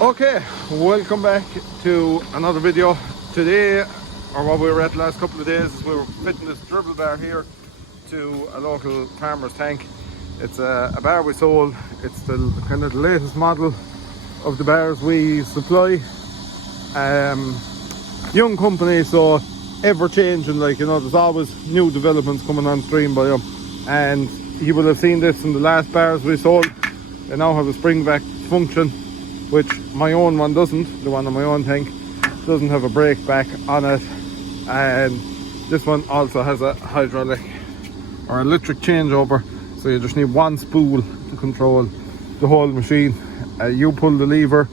Okay, welcome back to another video. Today, or what we were at the last couple of days, is we were fitting this dribble bar here to a local farmer's tank. It's a bar we sold. It's the kind of the latest model of the bars we supply. Young company, so ever changing, like, you know, there's always new developments coming on stream by them. And you will have seen this in the last bars we sold. They now have a spring back function, which my own one doesn't. The one on my own tank doesn't have a brake back on it, and this one also has a hydraulic or electric changeover, so you just need one spool to control the whole machine. You pull the lever,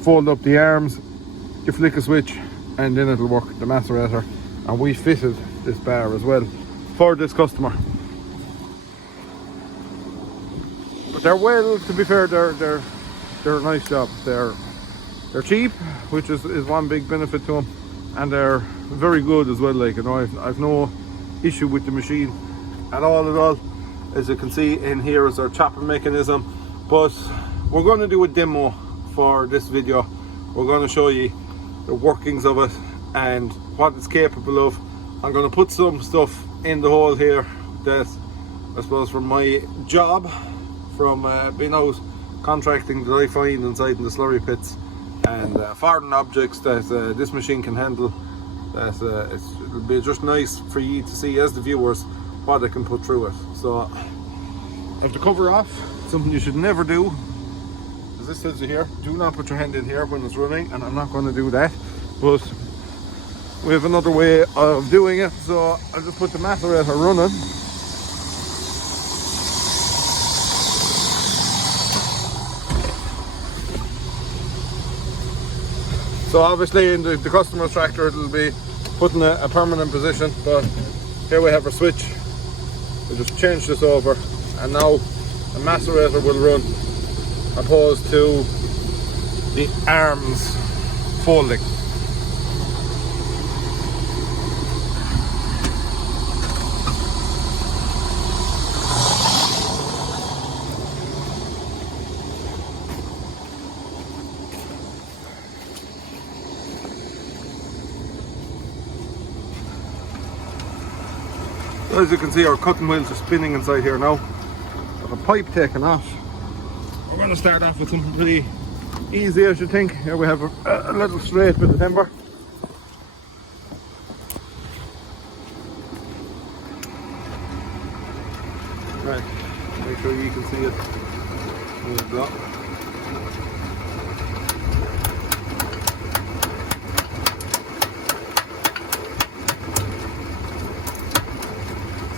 fold up the arms, you flick a switch, and then it'll work the macerator. And we fitted this bar as well for this customer. But they're, well, to be fair, they're a nice job. They're cheap, which is one big benefit to them, and they're very good as well. Like, you know, I've no issue with the machine at all. As you can see in here is our chopping mechanism, but we're going to do a demo for this video. We're going to show you the workings of it and what it's capable of. I'm going to put some stuff in the hole here that I suppose from my job, from being out contracting, that I find inside in the slurry pits, and foreign objects that this machine can handle. That it'll be just nice for you to see as the viewers what it can put through it. So I have the cover off, something you should never do, as this says here, do not put your hand in here when it's running, and I'm not going to do that, but we have another way of doing it. So I'll just put the macerator running. So obviously in the customer's tractor it'll be put in a permanent position, but here we have our switch. We just change this over, and now the macerator will run opposed to the arms folding. As you can see, our cutting wheels are spinning inside here now. With a pipe taken off. We're going to start off with something pretty easy, I should think. Here we have a little straight bit of timber. Right, make sure you can see it. There we go.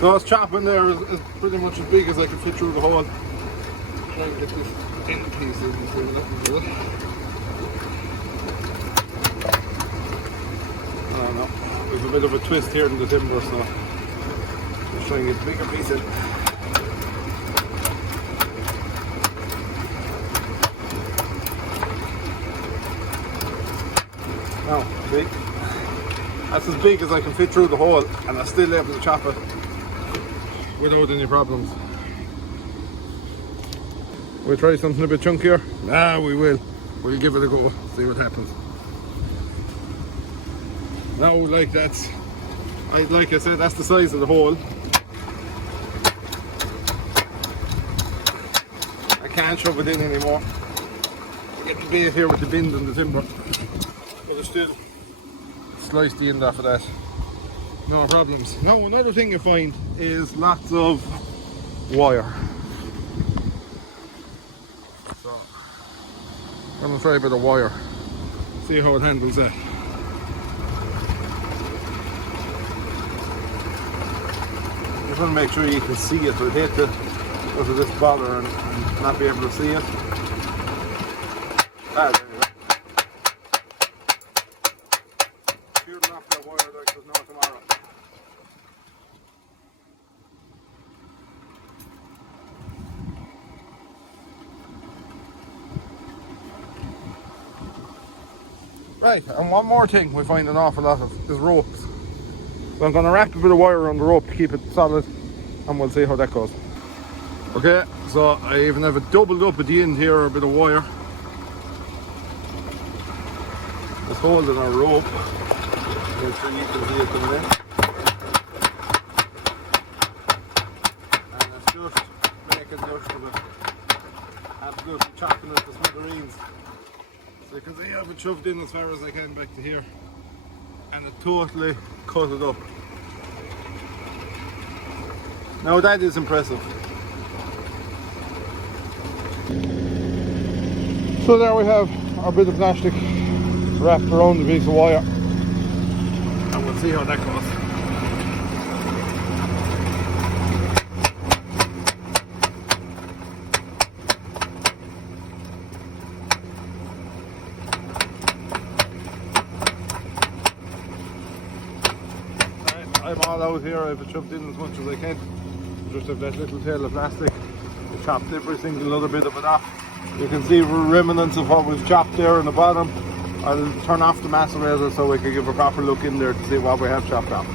So this chopping there is pretty much as big as I can fit through the hole. Try and get this end piece in so that we do it. Oh no, there's a bit of a twist here in the timber, so let's try and get a bigger piece in. Now, see? That's as big as I can fit through the hole, and I'm still able to chop it without any problems. We'll try something a bit chunkier. We will. We'll give it a go, see what happens. Now, like I said, that's the size of the hole. I can't shove it in anymore. Get the bait here with the bend and the timber. But I still slice the end off of that. No problems. Now, another thing you find is lots of wire. So I'm going to try a bit of wire, see how it handles that. Just want to make sure you can see it. I'd hate to go to this bother and not be able to see it. There you go. Shooting off that wire like there's no tomorrow. Right, and one more thing we find an awful lot of is ropes. So I'm going to wrap a bit of wire around the rope to keep it solid, and we'll see how that goes. Okay, so I even have it doubled up at the end here, a bit of wire. is holding our rope. Make sure you can see it coming in. And it's just making just of it. Absolutely chopping it to smithereens. So you can see I've it shoved in as far as I can back to here. And it totally cut it up. Now that is impressive. So there we have our bit of plastic wrapped around the piece of wire. And we'll see how that goes. I'm all out here, I've shoved in as much as I can. Just have that little tail of plastic. I chopped every single other bit of it off. You can see remnants of what we've chopped there in the bottom. I'll turn off the macerator so we can give a proper look in there to see what we have chopped off.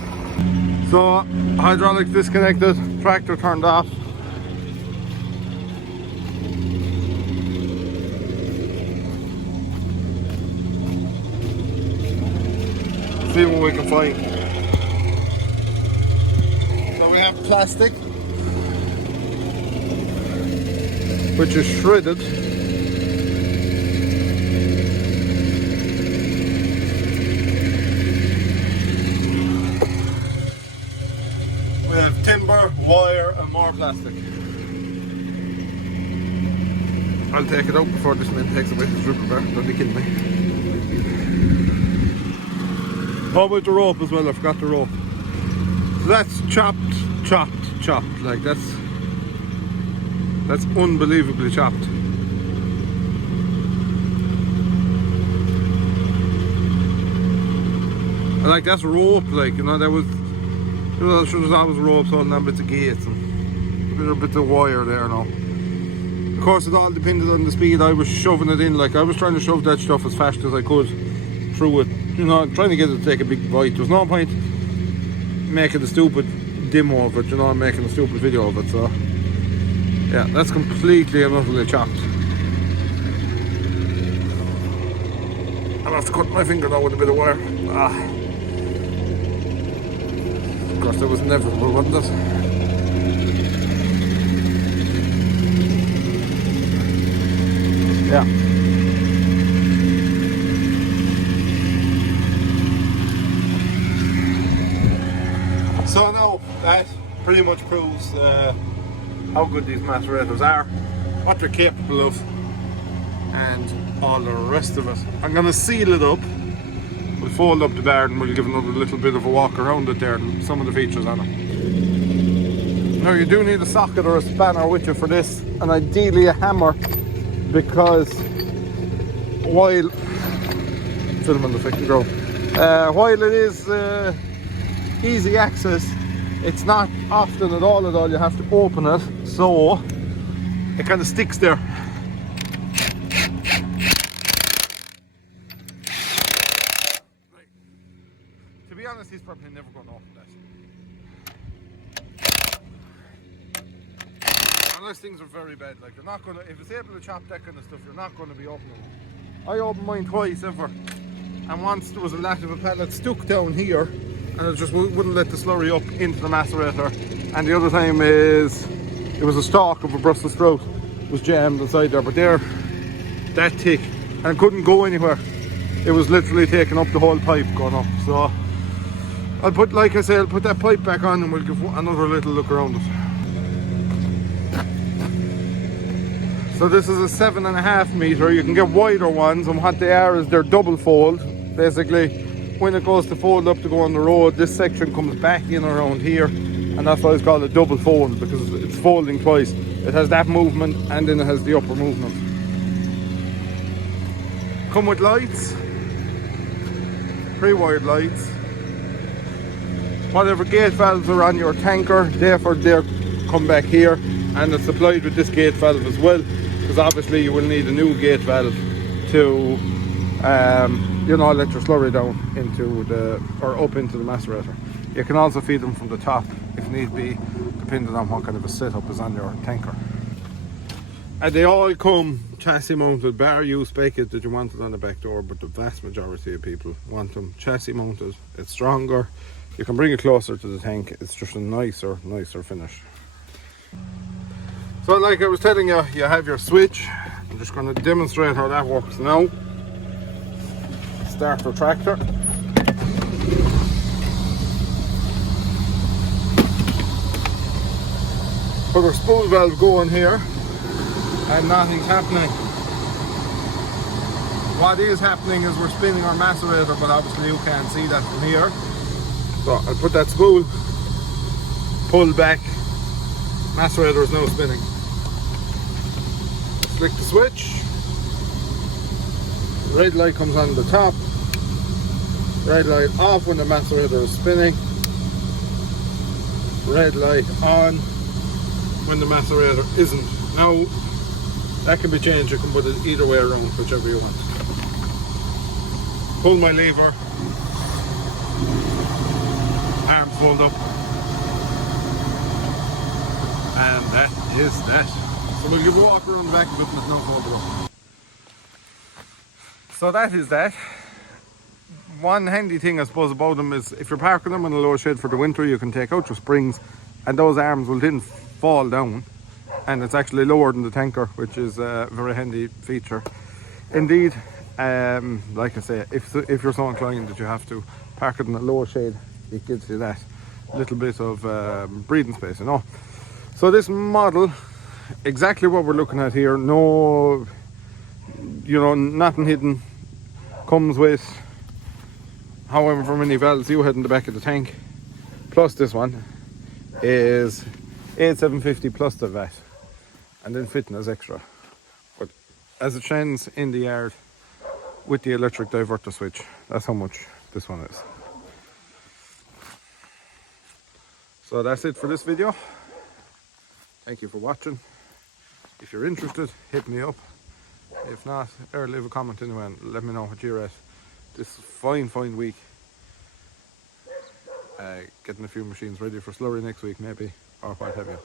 So, hydraulics disconnected, tractor turned off. See what we can find. So we have plastic, which is shredded. We have timber, wire and more plastic. I'll take it out before this man takes away his dribble bar. Don't be kidding me. How about the rope as well? I forgot the rope. So that's chopped. Like that's unbelievably chopped. And like that's rope, like, you know, there was always ropes holding on bits of gates and a bit of wire there now. Of course it all depended on the speed I was shoving it in. Like I was trying to shove that stuff as fast as I could through it, you know, trying to get it to take a big bite. There's no point making a stupid demo of it, you know, I'm making a stupid video of it, so yeah, that's completely and utterly chopped. I'll have to cut my finger now with a bit of wire. Of course that was inevitable, wasn't it? Yeah. So now that pretty much proves how good these macerators are, what they're capable of, and all the rest of it. I'm going to seal it up. We'll fold up the bar and we'll give another little bit of a walk around it there and some of the features on it. Now you do need a socket or a spanner with you for this, and ideally a hammer, because while filming the fucking ground, while it is easy access, it's not often at all you have to open it, so it kind of sticks there. To be honest, he's probably never going to open that. Unless things are very bad, like you're not going to, if it's able to chop that kind of stuff, you're not going to be opening it. I opened mine twice ever, and once there was a lot of a pallet stuck down here, and it just wouldn't let the slurry up into the macerator. And the other time is it was a stalk of a Brussels sprout was jammed inside there, but they're that thick and couldn't go anywhere. It was literally taking up the whole pipe going up. So I'll put, like I say, I'll put that pipe back on and we'll give another little look around it. So this is a 7.5 meter. You can get wider ones, and what they are is they're double fold. Basically, when it goes to fold up to go on the road, this section comes back in around here, and that's why it's called a double fold, because it's folding twice. It has that movement and then it has the upper movement. Come with lights, pre-wired lights. Whatever gate valves are on your tanker, therefore they come back here, and it's supplied with this gate valve as well, because obviously you will need a new gate valve to you know, let your slurry down into the, or up into the macerator. You can also feed them from the top if need be, depending on what kind of a setup is on your tanker. And they all come chassis mounted, bar you spec it that you want it on the back door, but the vast majority of people want them chassis mounted. It's stronger, you can bring it closer to the tank, it's just a nicer finish. So like I was telling you, you have your switch. I'm just going to demonstrate how that works now. Start the tractor. Put our spool valve going here, and nothing's happening. What is happening is we're spinning our macerator, but obviously you can't see that from here. So I'll put that spool, pull back, macerator is now spinning. Flick the switch, red light comes on the top, red light off when the macerator is spinning, red light on when the macerator isn't. Now that can be changed, you can put it either way around, whichever you want. Pull my lever, arms fold up, and that is that. So we'll give a walk around the back of it and it's now folded up. So that is that. One handy thing I suppose about them is if you're parking them in a low shed for the winter, you can take out your springs and those arms will then fall down, and it's actually lower than the tanker, which is a very handy feature indeed. Like I say, if you're so inclined that you have to park it in a lower shade, it gives you that little bit of breathing space, you know. So this model, exactly what we're looking at here, no, you know, nothing hidden, comes with however many valves you had in the back of the tank, plus this one is 8,750 plus the VAT, and then fitting as extra. But as it stands in the yard with the electric diverter switch, that's how much this one is. So that's it for this video. Thank you for watching. If you're interested, hit me up. If not, or leave a comment anyway and let me know what you're at this fine week. Getting a few machines ready for slurry next week maybe, or what have you.